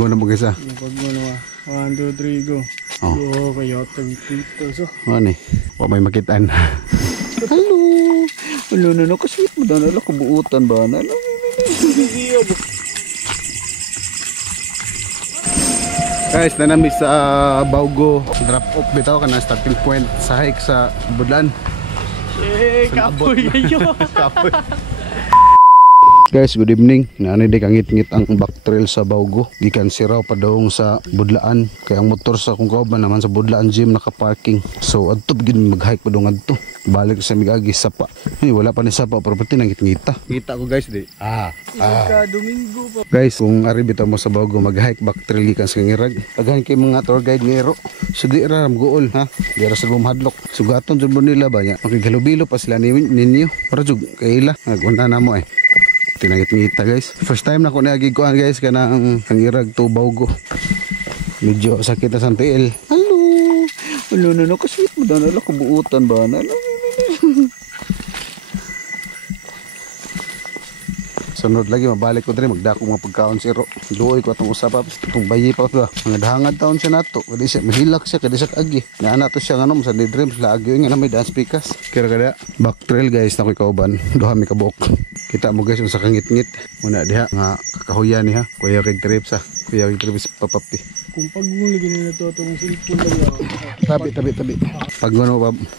Pag-go na mag-isa. Pag-go na 1, 2, 3, go. Oh. Go, kaya tagpito so. Ano eh, huwag may makitaan. Hello! Ano, kasweet mo doon. Ala, kabuutan ba? Ano? Guys, nanami sa Baugo. Drop off bitaw ka na starting point sa hike sa Budlan. Kapoy kayo. Kapoy. Guys, good evening. Naani di kangit-ngit ang back trail sa Baugo. Gikan siraw pa daw sa Budlaan. Kaya ang motor sa kung kauban naman sa Budlaan gym naka-parking. So adto gid mag-hike pa daw ngadto. Balik sa migagi sapa. Wala pa ni sapa pero pati nangit-ngita. Kita ko guys di. Domingo pa. Guys, kung ari bitaw mo sa Baugo mag-hike back trail gikan sa Ngirag. Daghan kay mga tour guide ngero. So di ra gool ha. Di ra sa hadlok. Sugaton jud mo nila ba nya. Makigalubilo pa sila ninyo. Para jud kaila. Naguna na mo eh. Tinangit-ngita guys. First time na ko nagiguan guys kana ang Ngirag to Baugo. Medyo sakit na sa tiil. Hello. Ano, kasweet mo doon. Ala, kabuutan ba? Sunod lagi mabalik ko diri magdako mga pagkaon siro. Duoy ko atong usap itong bayi pa ko. Mga dahangad taon siya nato. Kadi siya mahilak siya kadi siya agi. Naana to siya ngano sa dreams la agi nga na may dance pikas. Kira kada back trail guys na ko kauban. Duha mi kabuok. Kita mo guys sa kangit-ngit. Muna diha nga kakahuyan ni ha. Kuya kay trip sa. Kuya kay trip papapi. Kung pag-go lagi nila to atong cellphone lagi. Tabi.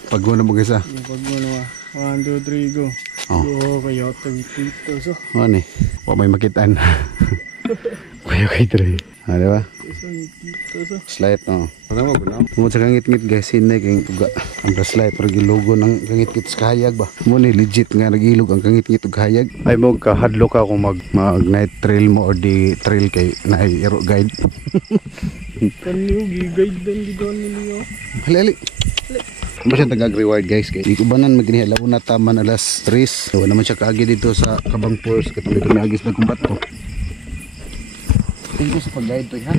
Pag-go mo guys ha. Pag-go na 1, 2, 3, go. Go, kaya tagpito so. Ano eh, huwag may makitaan. Kuya kay trip. Diba? Slide no. Ano mo ba? Mo sa kangit-ngit guys, hinay kay tuga. Ang slide pero gilogo ng kangit-ngit sa kahayag ba. Mo ni legit nga nagilog ang kangit-ngit ug kahayag. Ay mo ka hadlok ka kung mag night trail mo or di trail kay na aero guide. Kanyo gi-guide dan gidon niyo. Halali. Ano siya tagag-reward guys kay di ko banan maginiha launa taman alas 3. So naman siya kaagi dito sa Kabang Falls katong dito miagis na kumbat ko. Thank you sa pag-guide to ha.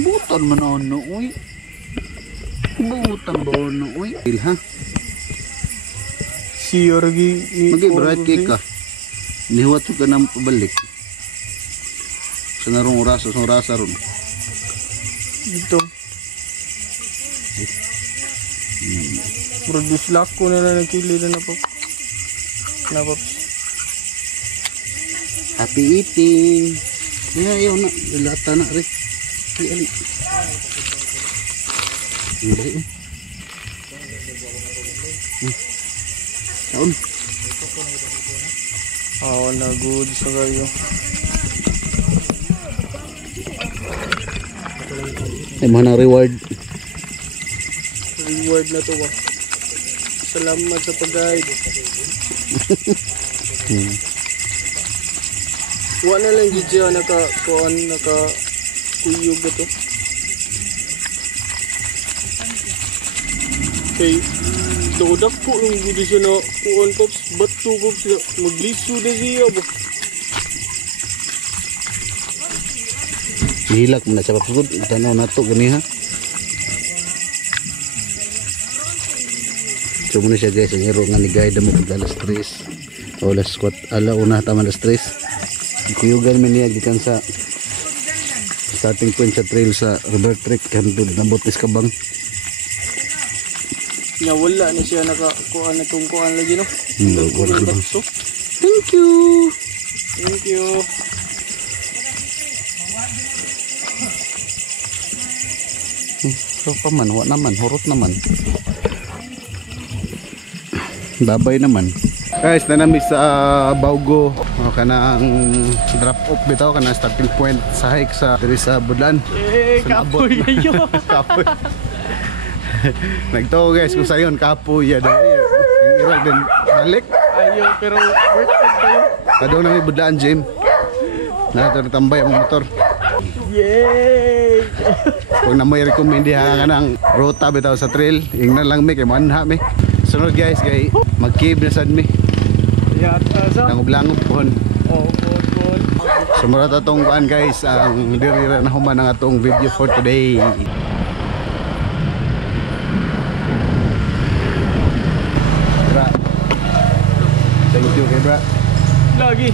Butan man ano uy. Butan ba ano uy. Ha. Si Yorgi Magi-bright cake ka. Nihuwat ka na pabalik. Sa narong orasa ron. Ito. Produce lock ko na lang kili na po. Happy eating. Ayaw na. Ilata na rin. Ali. Taon. Na good sa kayo. Ay mana reward. Reward na to ba? Salamat sa pag-guide. Wala lang gid siya naka kuyog na to. Okay, dodak po yung gudi siya na kuhan pops, ba't tugog siya, magliso na siya ba? Hilak mo na sa papagod. Tanaw na to gani ha. So muna siya guys, ang hero nga ni guide mo pag alas 3 o alas 4, una tama alas 3 kuyugan man niya gikan sa starting point sa trail sa River Trek kanto na Botis Kabang. Wala na siya nakakuha na itong kuhaan lagi no? Thank you. So pa man, wala naman, hurot naman. Babay naman. Guys, nanami sa Baugo. Kanang drop off bitaw kana starting point sa hike sa diri sa Budlan. Kapoy kayo. Kapoy. Nagto guys kung sayon kapoy ya daw. Irag din balik. Ayo pero worth it kayo. Kadaw na may Budlan gym. Natambay ang motor. Yay! Kung na may recommend ha kanang ruta bitaw sa trail, ingnan lang mi kay manha mi. Sunod guys kay mag-cave na sad mi. Langub-langub pohon. Pohon. Sumara tatong kuan guys ang dirira na human ang atong video for today. Bra. Thank you kay bra. Lagi.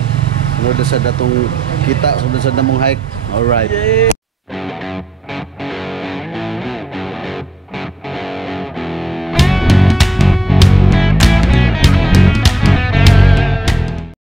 Sunod sa datong kita, sunod sa namong hike. Alright.